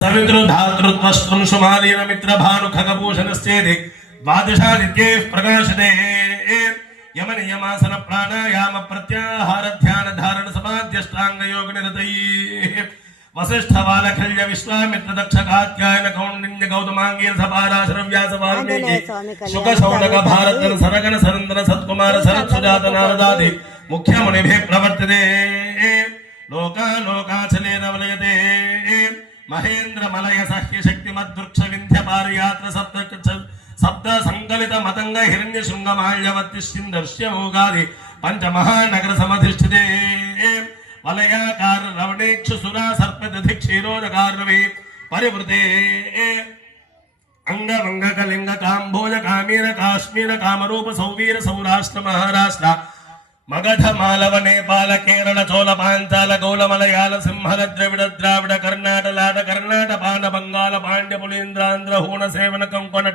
सवितृ धातृत्वस्त्वं सुमालीन मित्र भानु खगभूषणस्येति द्वादशादित्यैः प्रकाशते यम नियमासन प्राणायाम प्रत्याहार ध्यान धारण समाध्यष्टांग योग निरतैः वसिष्ठ बालखल्य विश्वामित्र दक्ष कात्यायन कौंडिन्य गौतमांगीर सपाराशर व्यास वाल्मीकि सुख शौनक भारत सरगण सरंदन सत्कुमार शरत् सुजात नारदादि मुख्य मुनिभिः प्रवर्तते लोका लोकाचलेन वलयते महेंद्र मलय सह्य शक्ति मद्वृक्ष विंध्य पारयात्र सप्त संकलित मतंग हिरण्य शृंग माल्यवत्तिष्ठिन्दर्श्य मोगादि पंच महानगर समधिष्ठिते वलयाकार रवणेक्षु सुरा सर्पदधि क्षीरोदकारवे परिवृते अंग वंग कलिंग काम्भोज कामीर काश्मीर कामरूप सौवीर सौराष्ट्र महाराष्ट्र मगध मालव नेपाल केरल चोल पांचाल गौल मलयाल सिंहल द्रविड़ द्राविड़ कर्नाट लाट कर्नाट पान बंगाल पांड्य पुलींद्रांध्र हूण सेवन कंकण